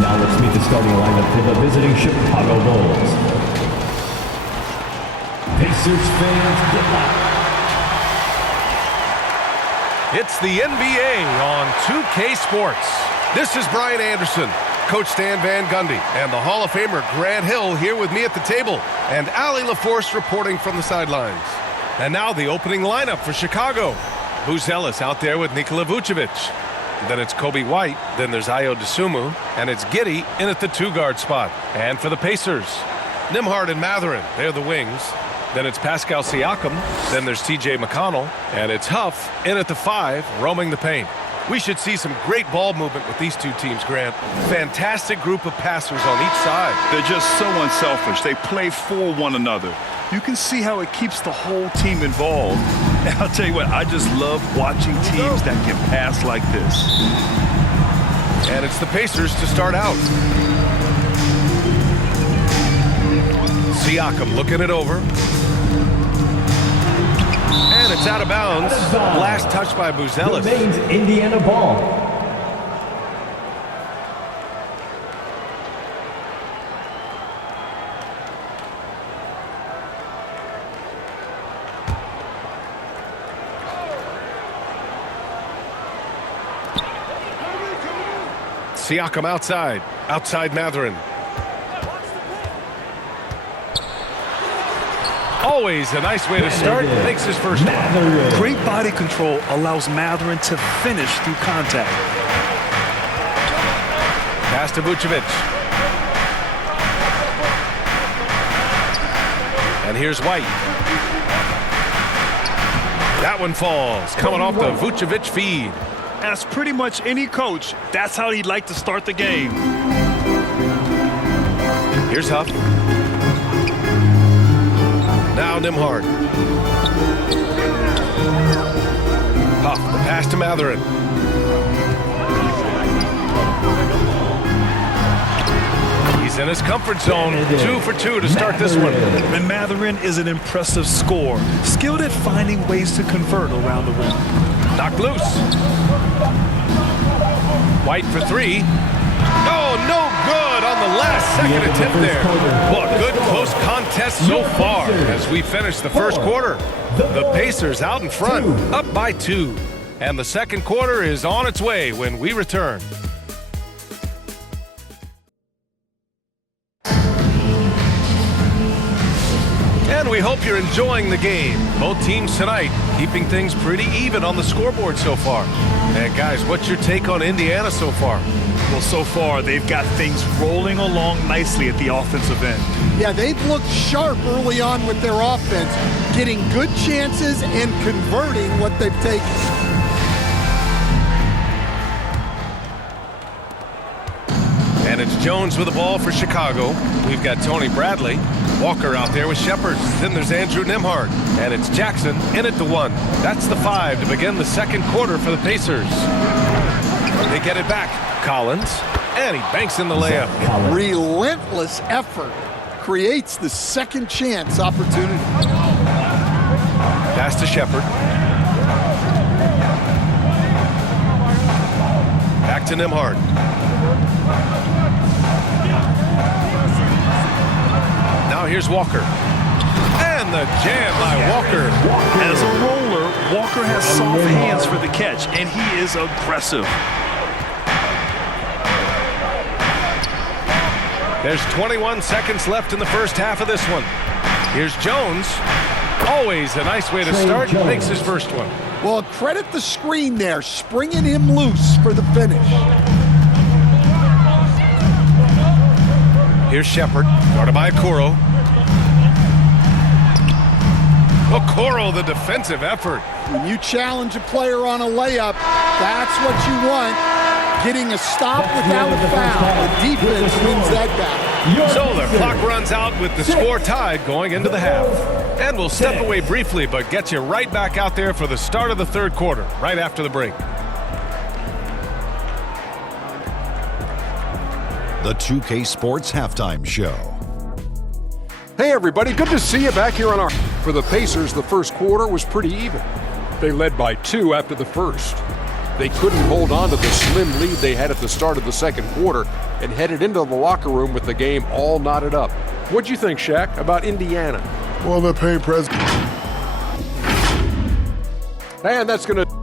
Now let's meet the starting lineup for the visiting Chicago Bulls. Pacers fans delight. It's the NBA on 2K Sports. This is Brian Anderson, Coach Stan Van Gundy, and the Hall of Famer Grant Hill here with me at the table, and Allie LaForce reporting from the sidelines. And now the opening lineup for Chicago. Buzelis out there with Nikola Vucevic. Then it's Coby White, then there's Ayo Dosunmu, and it's Giddey in at the 2-guard spot. And for the Pacers, Nembhard and Mathurin, they're the wings. Then it's Pascal Siakam, then there's TJ McConnell, and it's Huff in at the 5, roaming the paint. We should see some great ball movement with these two teams, Grant. Fantastic group of passers on each side. They're just so unselfish. They play for one another. You can see how it keeps the whole team involved. And I'll tell you what, I just love watching teams that can pass like this. And it's the Pacers to start out. Siakam looking it over. And it's out of bounds. Last touch by Buzelis. Remains Indiana ball. Siakam outside. Outside Mathurin. Always a nice way to start. Makes his first one. Great body control allows Mathurin to finish through contact. Pass to Vucevic. And here's White. That one falls. Coming off the Vucevic feed. As pretty much any coach, that's how he'd like to start the game. Here's Huff. Now Nembhard. Huff, the pass to Mathurin. He's in his comfort zone. 2 for 2 to start this one. And Mathurin is an impressive scorer, skilled at finding ways to convert around the rim. Knocked loose. White for 3. Oh, no good on the last second attempt there. Well, good close contest so far as we finish the first quarter. The Pacers out in front, up by 2. And the second quarter is on its way when we return. And we hope you're enjoying the game. Both teams tonight keeping things pretty even on the scoreboard so far. And guys, what's your take on Indiana so far? Well, so far, they've got things rolling along nicely at the offensive end. Yeah, they've looked sharp early on with their offense, getting good chances and converting what they've taken. And it's Jones with the ball for Chicago. We've got Tony Bradley. Walker out there with Shepard. Then there's Andrew Nembhard. And it's Jackson in at the 1. That's the 5 to begin the second quarter for the Pacers. They get it back. Collins. And he banks in the layup. Relentless effort creates the second chance opportunity. Pass to Shepard. Back to Nembhard. Now here's Walker. And the jam by Walker. As a roller, Walker has soft hands for the catch, and he is aggressive. There's 21 seconds left in the first half of this one. Here's Jones. Always a nice way to start. Makes his first one. Well, credit the screen there, springing him loose for the finish. Here's Shepard, guarded by Okoro. Okoro, the defensive effort. When you challenge a player on a layup, that's what you want. Getting a stop without a foul. The defense wins that battle. So the clock runs out with the score tied going into the half. And we'll step away briefly, but get you right back out there for the start of the third quarter, right after the break. The 2K Sports Halftime Show. Hey everybody, good to see you back here on our... For the Pacers, the first quarter was pretty even. They led by 2 after the first. They couldn't hold on to the slim lead they had at the start of the second quarter and headed into the locker room with the game all knotted up. What'd you think, Shaq, about Indiana? Well, they're paying Pres. And that's going to...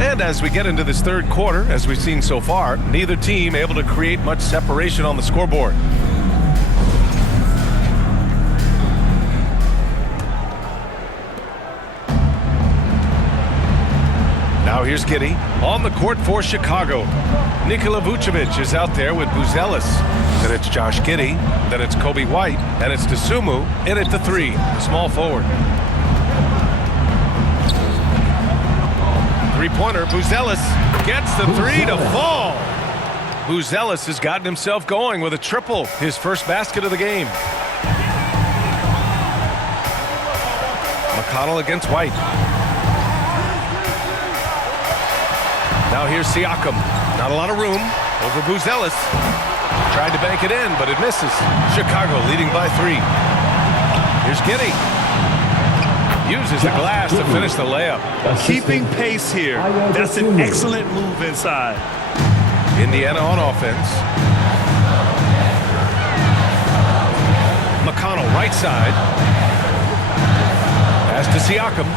And as we get into this third quarter, as we've seen so far, neither team able to create much separation on the scoreboard. Now here's Giddey on the court for Chicago. Nikola Vucevic is out there with Buzelis. Then it's Josh Giddey. Then it's Coby White. And it's Dosunmu in at the three, the small forward. Three-pointer, Buzelis gets the three to fall. Buzelis has gotten himself going with a triple, his first basket of the game. McConnell against White. Now here's Siakam. Not a lot of room over Buzelis. Tried to bank it in, but it misses. Chicago leading by 3. Here's Giddey. Uses the glass to finish the layup. Keeping pace here. That's an excellent move inside. Indiana on offense. McConnell right side. Pass to Siakam.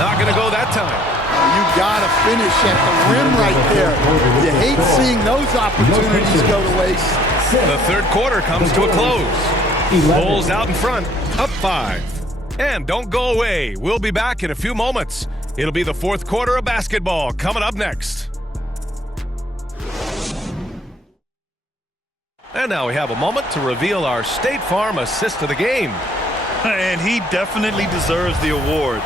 Not going to go that time. You got to finish at the rim right there. You hate seeing those opportunities go to waste. The third quarter comes to a close. Bulls out in front, up 5. And don't go away. We'll be back in a few moments. It'll be the fourth quarter of basketball coming up next. And now we have a moment to reveal our State Farm assist of the game. And he definitely deserves the award.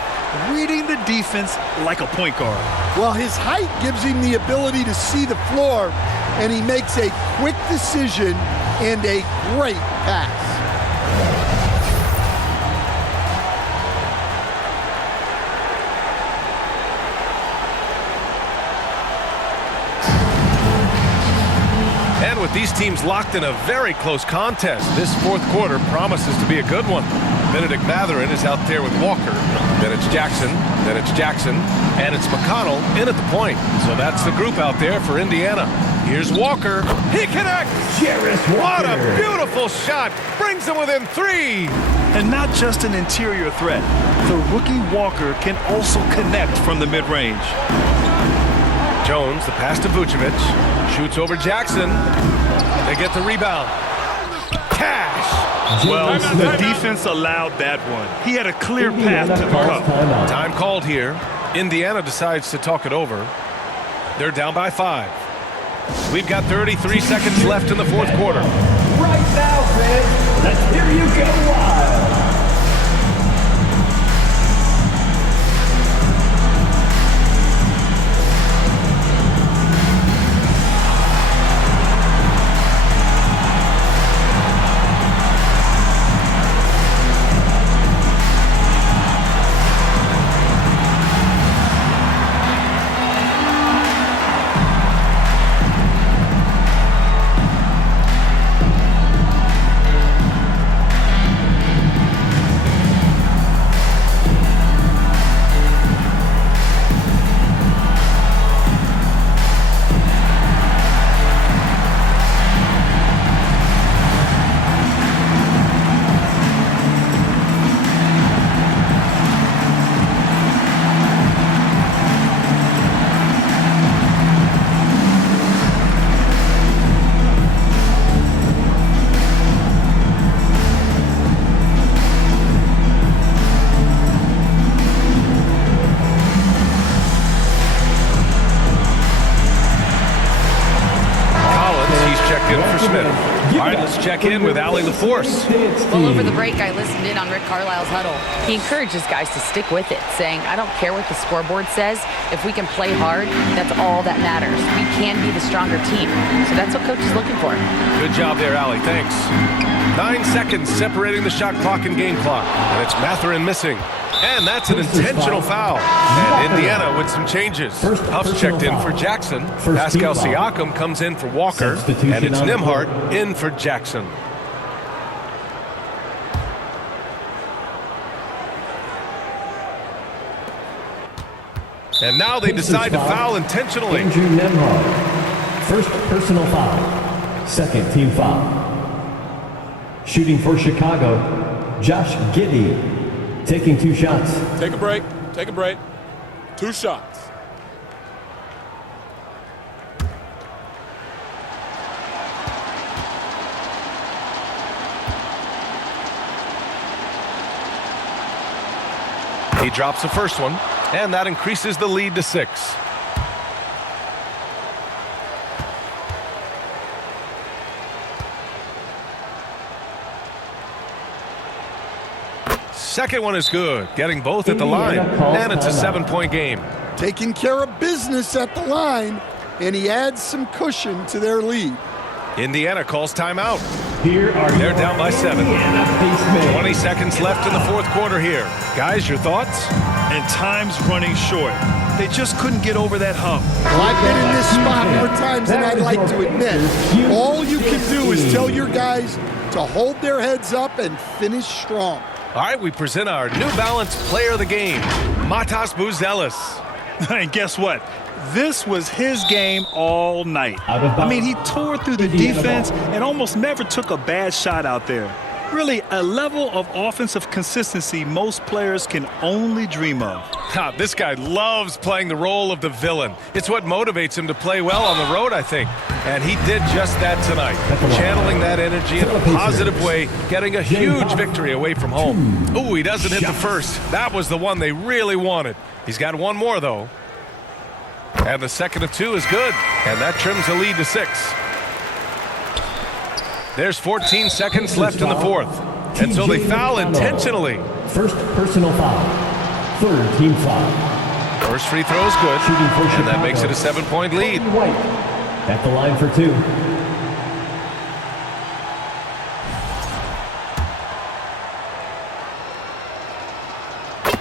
Reading the defense like a point guard. Well, his height gives him the ability to see the floor, and he makes a quick decision and a great pass. And with these teams locked in a very close contest, this fourth quarter promises to be a good one. Benedict Mathurin is out there with Walker. Then it's Jackson. Then it's Jackson. And it's McConnell in at the point. So that's the group out there for Indiana. Here's Walker. He connects. What a beautiful shot. Brings them within 3. And not just an interior threat. The rookie Walker can also connect from the mid-range. Jones, the pass to Vucevic. Shoots over Jackson. They get the rebound. Cash. Well, the defense allowed that one. He had a clear path to the cup. Time called here. Indiana decides to talk it over. They're down by 5. We've got 33 seconds left in the fourth quarter. Right now, fans, let's hear you go wild. Check in with Allie LaForce. Well, over the break, I listened in on Rick Carlisle's huddle. He encourages guys to stick with it, saying, I don't care what the scoreboard says. If we can play hard, that's all that matters. We can be the stronger team. So that's what Coach is looking for. Good job there, Allie. Thanks. 9 seconds separating the shot clock and game clock. And it's Mathurin missing. And that's an intentional foul. And Indiana with some changes. Huff's checked in for Jackson. Pascal Siakam comes in for Walker. And it's Nembhard in for Jackson. And now they decide to foul intentionally. Andrew Nembhard. First personal foul. Second team foul. Shooting for Chicago, Josh Giddey. Taking 2 shots. Take a break. Take a break. 2 shots. He drops the first one, and that increases the lead to 6. Second one is good, getting both at the line, and it's a 7-point game. Taking care of business at the line, and he adds some cushion to their lead. Indiana calls timeout. They're down by 7. 20 seconds left in the 4th quarter here. Guys, your thoughts? And time's running short. They just couldn't get over that hump. Well, I've been in this spot more times than I'd like to admit. All you can do is tell your guys to hold their heads up and finish strong. All right, we present our New Balance player of the game, Matas Buzelis. And guess what? This was his game all night. I mean, he tore through the defense and almost never took a bad shot out there. Really, a level of offensive consistency most players can only dream of. This guy loves playing the role of the villain. It's what motivates him to play well on the road, I think. And he did just that tonight, channeling that energy in a positive way, getting a huge victory away from home. Ooh, he doesn't hit the first. That was the one they really wanted. He's got one more, though. And the second of 2 is good. And that trims the lead to 6. There's 14 seconds left in the 4th. And so they foul intentionally. First personal foul. Third team foul. First free throw is good. Shooting for Chicago. And that makes it a 7-point lead. Coby White at the line for 2.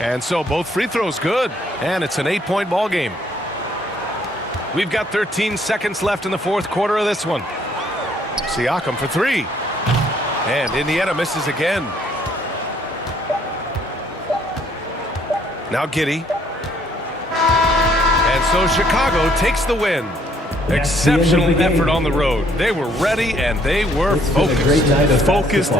And so both free throws good. And it's an 8-point ball game. We've got 13 seconds left in the 4th quarter of this one. Siakam for 3. And Indiana misses again. Now Giddey. And so Chicago takes the win. Exceptional effort on the road. They were ready and they were focused. Great night of Focused